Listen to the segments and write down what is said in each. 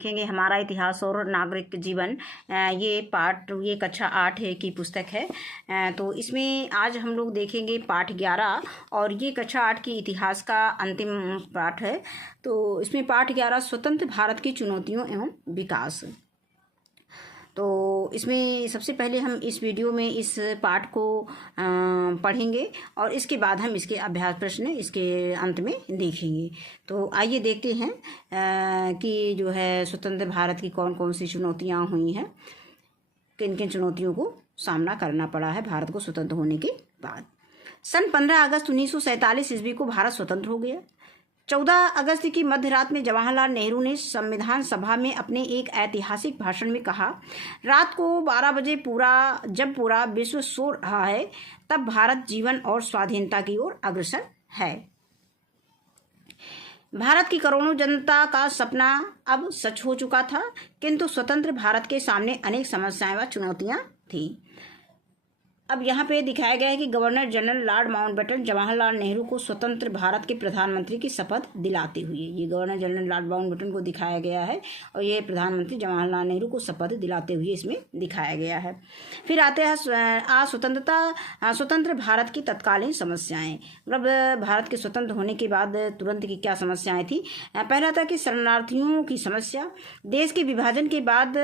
देखेंगे हमारा इतिहास और नागरिक जीवन। ये कक्षा 8 की पुस्तक है। तो इसमें आज हम लोग देखेंगे पाठ 11 और ये कक्षा 8 की इतिहास का अंतिम पाठ है। तो इसमें पाठ 11 स्वतंत्र भारत की चुनौतियों एवं विकास। तो इसमें सबसे पहले हम इस वीडियो में इस पाठ को पढ़ेंगे और इसके बाद हम इसके अभ्यास प्रश्न इसके अंत में देखेंगे। तो आइए देखते हैं कि जो है स्वतंत्र भारत की कौन कौन सी चुनौतियां हुई हैं, किन किन चुनौतियों को सामना करना पड़ा है भारत को स्वतंत्र होने के बाद। सन 15 अगस्त 1947 ईस्वी को भारत स्वतंत्र हो गया। 14 अगस्त की मध्य रात में जवाहरलाल नेहरू ने संविधान सभा में अपने एक ऐतिहासिक भाषण में कहा, रात को 12 बजे जब पूरा विश्व सो रहा है तब भारत जीवन और स्वाधीनता की ओर अग्रसर है। भारत की करोड़ों जनता का सपना अब सच हो चुका था, किंतु स्वतंत्र भारत के सामने अनेक समस्याएं व चुनौतियां थी। अब यहाँ पे दिखाया गया है कि governor general Lord Mountbatten Jawaharlal Nehru को स्वतंत्र भारत के प्रधानमंत्री की शपथ दिलाते हुए, ये गवर्नर जनरल लॉर्ड माउंटबेटन को दिखाया गया है और ये प्रधानमंत्री जवाहरलाल नेहरू को शपथ दिलाते हुए इसमें दिखाया गया है। फिर आते हैं स्वतंत्र भारत की तत्कालीन समस्याएं। मतलब भारत के स्वतंत्र होने के बाद तुरंत की क्या समस्याएं थी। पहला था कि शरणार्थियों की समस्या। देश के विभाजन के बाद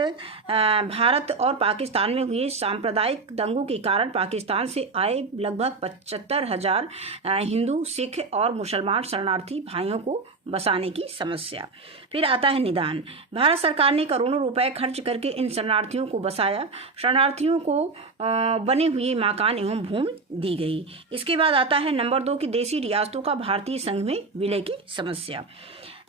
भारत और पाकिस्तान में हुए सांप्रदायिक दंगों के कारण पाकिस्तान से आए लगभग 75,000 हिंदू, सिख और मुसलमान शरणार्थी भाइयों को बसाने की समस्या। फिर आता है निदान। भारत सरकार ने करोड़ों रुपए खर्च करके इन शरणार्थियों को बसाया। शरणार्थियों को बने हुए मकान एवं भूमि दी गई। इसके बाद आता है नंबर 2 की देशी रियासतों का भारतीय संघ में विलय की समस्या।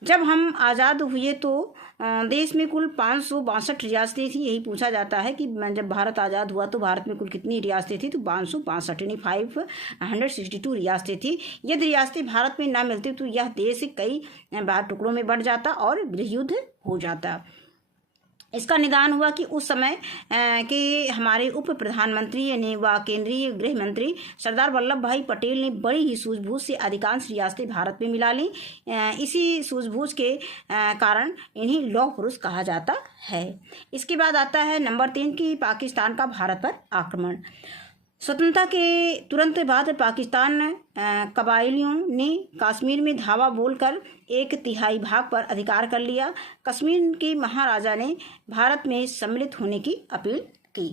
जब हम आज़ाद हुए तो देश में कुल 562 रियासतें थी। यही पूछा जाता है कि जब भारत आज़ाद हुआ तो भारत में कुल कितनी रियासतें थी, तो 562 यानी 562 रियासतें थी। यदि रियासतें भारत में ना मिलती तो यह देश कई टुकड़ों में बढ़ जाता और गृहयुद्ध हो जाता। इसका निदान हुआ कि उस समय के हमारे उप प्रधानमंत्री यानी व केंद्रीय गृह मंत्री सरदार वल्लभ भाई पटेल ने बड़ी ही सूझबूझ से अधिकांश रियासतें भारत में मिला ली। इसी सूझबूझ के कारण इन्हें लौह पुरुष कहा जाता है। इसके बाद आता है नंबर 3 की पाकिस्तान का भारत पर आक्रमण। स्वतंत्रता के तुरंत बाद पाकिस्तान कबायलियों ने कश्मीर में धावा बोलकर 1/3 भाग पर अधिकार कर लिया। कश्मीर के महाराजा ने भारत में सम्मिलित होने की अपील की।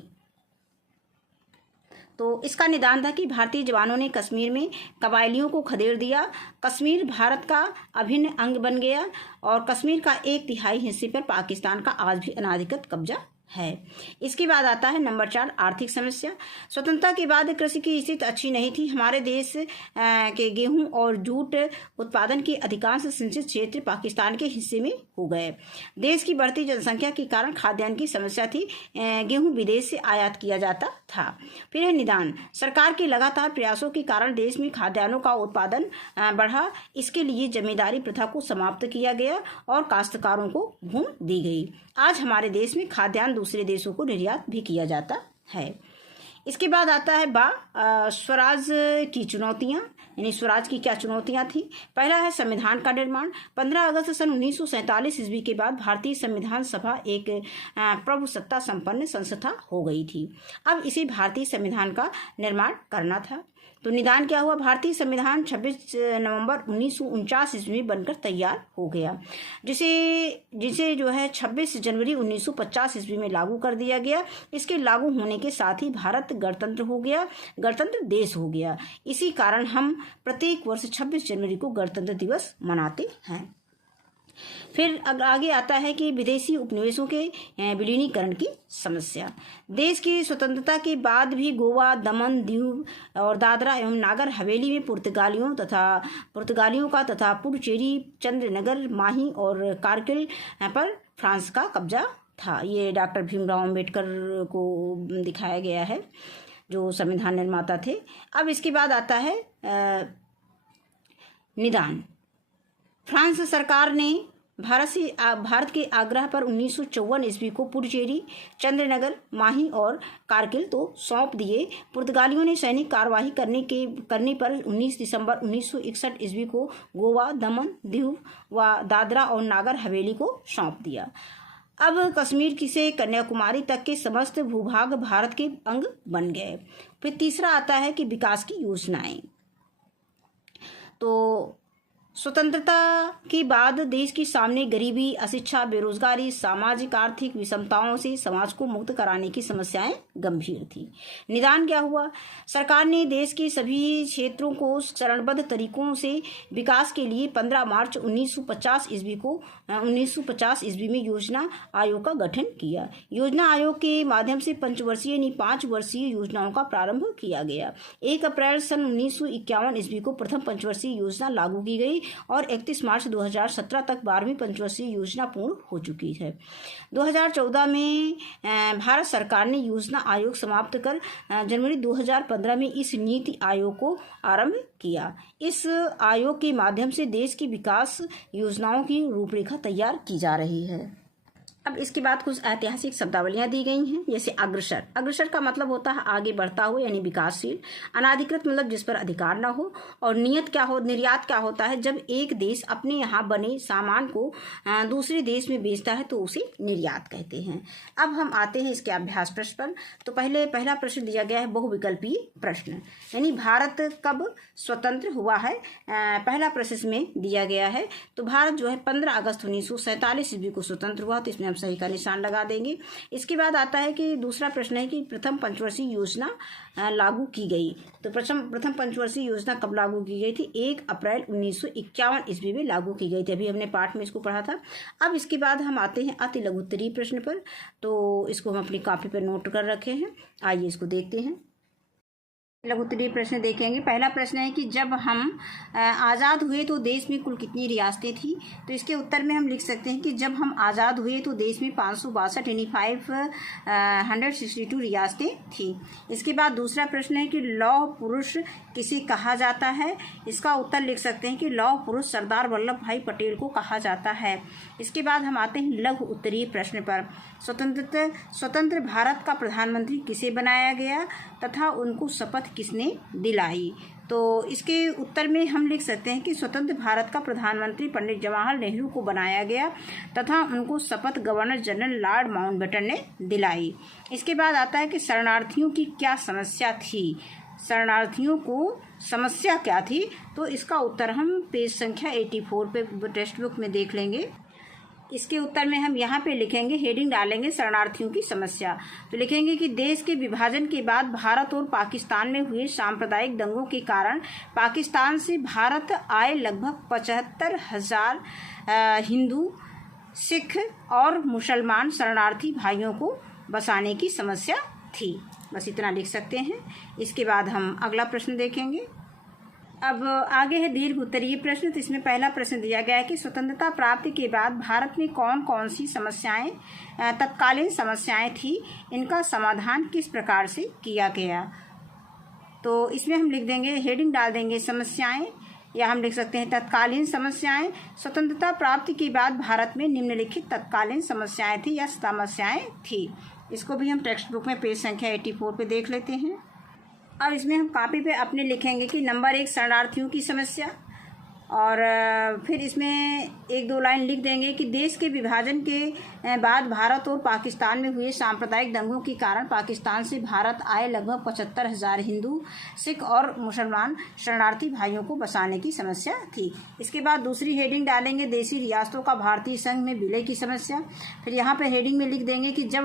तो इसका निदान था कि भारतीय जवानों ने कश्मीर में कबायलियों को खदेड़ दिया। कश्मीर भारत का अभिन्न अंग बन गया और कश्मीर का 1/3 हिस्से पर पाकिस्तान का आज भी अनाधिकृत कब्जा है। इसके बाद आता है नंबर 4 आर्थिक समस्या। स्वतंत्रता के बाद कृषि की स्थिति अच्छी नहीं थी। हमारे देश के गेहूं और जूट उत्पादन के अधिकांश सिंचित क्षेत्र पाकिस्तान के हिस्से में हो गए। देश की बढ़ती जनसंख्या के कारण खाद्यान्न की समस्या थी। गेहूं विदेश से आयात किया जाता था। फिर निदान। सरकार के लगातार प्रयासों के कारण देश में खाद्यान्नों का उत्पादन बढ़ा। इसके लिए जमींदारी प्रथा को समाप्त किया गया और काश्तकारों को भूमि दी गई। आज हमारे देश में खाद्यान्न दूसरे देशों को निर्यात भी किया जाता है। इसके बाद आता है स्वराज की चुनौतियां, यानी स्वराज की क्या चुनौतियां थी। पहला है संविधान का निर्माण। 15 अगस्त सन 1947 ईस्वी के बाद भारतीय संविधान सभा एक प्रभुसत्ता संपन्न संस्था हो गई थी। अब इसे भारतीय संविधान का निर्माण करना था। तो निदान क्या हुआ, भारतीय संविधान 26 नवंबर 1949 ईस्वी में बनकर तैयार हो गया, जिसे जो है 26 जनवरी 1950 ईस्वी में लागू कर दिया गया। इसके लागू होने के साथ ही भारत गणतंत्र देश हो गया। इसी कारण हम प्रत्येक वर्ष 26 जनवरी को गणतंत्र दिवस मनाते हैं। फिर आगे आता है कि विदेशी उपनिवेशों के विलीनीकरण की समस्या। देश की स्वतंत्रता के बाद भी गोवा, दमन, दीव और दादरा एवं नागर हवेली में पुर्तगालियों का तथा पुडुचेरी, चंद्रनगर, माही और कारगिल पर फ्रांस का कब्जा था। ये डॉक्टर भीमराव अम्बेडकर को दिखाया गया है जो संविधान निर्माता थे। अब इसके बाद आता है निदान। फ्रांस सरकार ने भारत के आग्रह पर 1954 ईस्वी को पुडुचेरी, चंद्रनगर, माही और कारगिल तो सौंप दिए। पुर्तगालियों ने सैनिक कार्यवाही करने पर 19 दिसंबर 1961 ईस्वी को गोवा, दमन, दीव व दादरा और नागर हवेली को सौंप दिया। अब कश्मीर से कन्याकुमारी तक के समस्त भूभाग भारत के अंग बन गए। फिर तीसरा आता है कि विकास की योजनाएं। तो स्वतंत्रता के बाद देश के सामने गरीबी, अशिक्षा, बेरोजगारी, सामाजिक आर्थिक विषमताओं से समाज को मुक्त कराने की समस्याएं गंभीर थी। निदान क्या हुआ? सरकार ने देश के सभी क्षेत्रों को चरणबद्ध तरीकों से विकास के लिए 15 मार्च 1950 ईस्वी में योजना आयोग का गठन किया। योजना आयोग के माध्यम से पंचवर्षीय यानी 5 वर्षीय योजनाओं का प्रारंभ किया गया। 1 अप्रैल सन 1951 ईस्वी को प्रथम पंचवर्षीय योजना लागू की गई और 31 मार्च 2017 तक 12वीं पंचवर्षीय योजना पूर्ण हो चुकी है। 2014 में भारत सरकार ने योजना आयोग समाप्त कर जनवरी 2015 में इस नीति आयोग को आरंभ किया। इस आयोग के माध्यम से देश की विकास योजनाओं की रूपरेखा तैयार की जा रही है। अब इसके बाद कुछ ऐतिहासिक शब्दावलियां दी गई हैं, जैसे अग्रसर। अग्रसर का मतलब होता है आगे बढ़ता हो यानी विकासशील। अनाधिकृत मतलब जिस पर अधिकार न हो। और निर्यात क्या होता है? जब एक देश अपने यहाँ बने सामान को दूसरे देश में बेचता है तो उसे निर्यात कहते हैं। अब हम आते हैं इसके अभ्यास प्रश्न पर। तो पहला प्रश्न दिया गया है बहुविकल्पीय प्रश्न, यानी भारत कब स्वतंत्र हुआ है? पहला प्रश्न इसमें दिया गया है। तो भारत जो है 15 अगस्त 1947 ईस्वी को स्वतंत्र हुआ, तो इसमें हम सही का निशान लगा देंगे। इसके बाद आता है कि दूसरा प्रश्न है कि प्रथम पंचवर्षीय योजना लागू की गई। तो प्रथम पंचवर्षीय योजना कब लागू की गई थी? 1 अप्रैल 1951 ईस्वी में लागू की गई थी। अभी हमने पाठ में इसको पढ़ा था। अब इसके बाद हम आते हैं अति लघु उत्तरीय प्रश्न पर। तो इसको हम अपनी कॉपी पर नोट कर रखे हैं। आइए इसको देखते हैं। लघु उत्तरीय प्रश्न देखेंगे। पहला प्रश्न है कि जब हम आज़ाद हुए तो देश में कुल कितनी रियासतें थी? तो इसके उत्तर में हम लिख सकते हैं कि जब हम आज़ाद हुए तो देश में 562 यानी 562 रियासतें थी। इसके बाद दूसरा प्रश्न है कि लौह पुरुष किसे कहा जाता है? इसका उत्तर लिख सकते हैं कि लौह पुरुष सरदार वल्लभ भाई पटेल को कहा जाता है। इसके बाद हम आते हैं लघु उत्तरीय प्रश्न पर। स्वतंत्र भारत का प्रधानमंत्री किसे बनाया गया तथा उनको शपथ किसने दिलाई? तो इसके उत्तर में हम लिख सकते हैं कि स्वतंत्र भारत का प्रधानमंत्री पंडित जवाहरलाल नेहरू को बनाया गया तथा उनको शपथ गवर्नर जनरल लॉर्ड माउंटबेटन ने दिलाई। इसके बाद आता है कि शरणार्थियों की क्या समस्या थी? शरणार्थियों को समस्या क्या थी? तो इसका उत्तर हम पेज संख्या 84 पे टेक्स्ट बुक में देख लेंगे। इसके उत्तर में हम यहाँ पे लिखेंगे, हेडिंग डालेंगे शरणार्थियों की समस्या। तो लिखेंगे कि देश के विभाजन के बाद भारत और पाकिस्तान में हुए सांप्रदायिक दंगों के कारण पाकिस्तान से भारत आए लगभग 75,000 हिंदू, सिख और मुसलमान शरणार्थी भाइयों को बसाने की समस्या थी। बस इतना लिख सकते हैं। इसके बाद हम अगला प्रश्न देखेंगे। अब आगे है दीर्घ उत्तरीय प्रश्न। तो इसमें पहला प्रश्न दिया गया है कि स्वतंत्रता प्राप्ति के बाद भारत में कौन कौन सी समस्याएं तत्कालीन समस्याएं थी, इनका समाधान किस प्रकार से किया गया? तो इसमें हम लिख देंगे, हेडिंग डाल देंगे समस्याएं, या हम लिख सकते हैं तत्कालीन समस्याएं। स्वतंत्रता प्राप्ति के बाद भारत में निम्नलिखित तत्कालीन समस्याएं थी या समस्याएं थी। इसको भी हम टेक्स्ट बुक में पेज संख्या 84 पे देख लेते हैं। अब इसमें हम कॉपी पे अपने लिखेंगे कि नंबर 1 शरणार्थियों की समस्या, और फिर इसमें 1-2 लाइन लिख देंगे कि देश के विभाजन के बाद भारत और पाकिस्तान में हुए सांप्रदायिक दंगों के कारण पाकिस्तान से भारत आए लगभग 75,000 हिंदू, सिख और मुसलमान शरणार्थी भाइयों को बसाने की समस्या थी। इसके बाद दूसरी हेडिंग डालेंगे देशी रियासतों का भारतीय संघ में विलय की समस्या। फिर यहाँ पर हेडिंग में लिख देंगे कि जब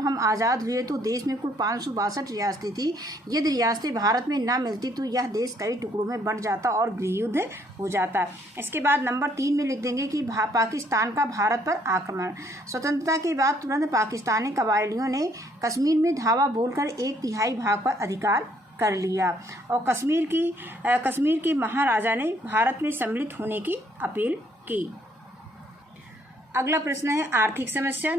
हम आज़ाद हुए तो देश में कुल 562 रियासतें थी। यदि रियासतें भारत में न मिलती तो यह देश कई टुकड़ों में बंट जाता और गृहयुद्ध हो जाता। इसके बाद नंबर 3 में लिख देंगे कि पाकिस्तान का भारत पर आक्रमण। स्वतंत्रता के बाद तुरंत पाकिस्तानी कबायलियों ने कश्मीर में धावा बोलकर 1/3 भाग पर अधिकार कर लिया और कश्मीर के महाराजा ने भारत में सम्मिलित होने की अपील की। अगला प्रश्न है आर्थिक समस्या।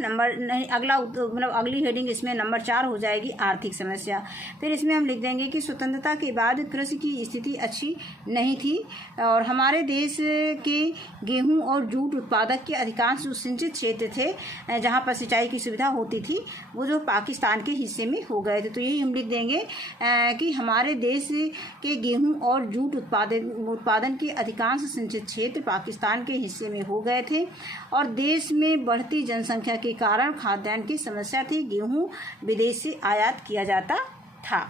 अगली हेडिंग इसमें नंबर 4 हो जाएगी, आर्थिक समस्या। फिर इसमें हम लिख देंगे कि स्वतंत्रता के बाद कृषि की स्थिति अच्छी नहीं थी और हमारे देश के गेहूं और जूट उत्पादक के अधिकांश जो सिंचित क्षेत्र थे जहां पर सिंचाई की सुविधा होती थी वो जो पाकिस्तान के हिस्से में हो गए थे। तो यही हम लिख देंगे कि हमारे देश के गेहूँ और जूट उत्पादन के अधिकांश सिंचित क्षेत्र पाकिस्तान के हिस्से में हो गए थे और देश में बढ़ती जनसंख्या के कारण खाद्यान्न की समस्या थी। गेहूं विदेश से आयात किया जाता था।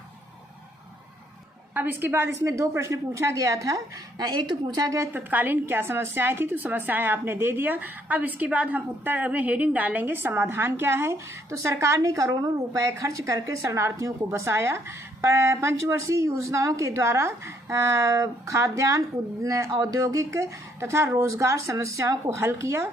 अब इसके बाद इसमें 2 प्रश्न पूछा गया था। एक तो पूछा गया तत्कालीन क्या समस्याएं थी, तो समस्याएं आपने दे दिया। अब इसके बाद हम उत्तर में हेडिंग डालेंगे समाधान क्या है। तो सरकार ने करोड़ों रुपए खर्च करके शरणार्थियों को बसाया। पंचवर्षीय योजनाओं के द्वारा खाद्यान्न औद्योगिक तथा रोजगार समस्याओं को हल किया।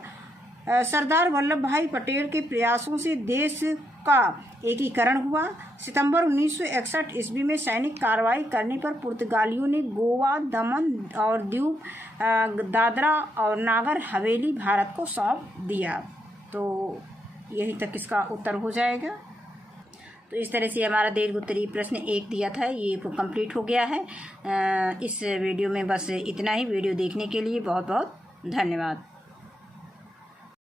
सरदार वल्लभ भाई पटेल के प्रयासों से देश का एकीकरण हुआ। सितंबर 1961 ईस्वी में सैनिक कार्रवाई करने पर पुर्तगालियों ने गोवा, दमन और दीव, दादरा और नागर हवेली भारत को सौंप दिया। तो यहीं तक इसका उत्तर हो जाएगा। तो इस तरह से हमारा दीर्घ उत्तरीय प्रश्न 1 दिया था, ये कंप्लीट हो गया है। इस वीडियो में बस इतना ही। वीडियो देखने के लिए बहुत बहुत धन्यवाद।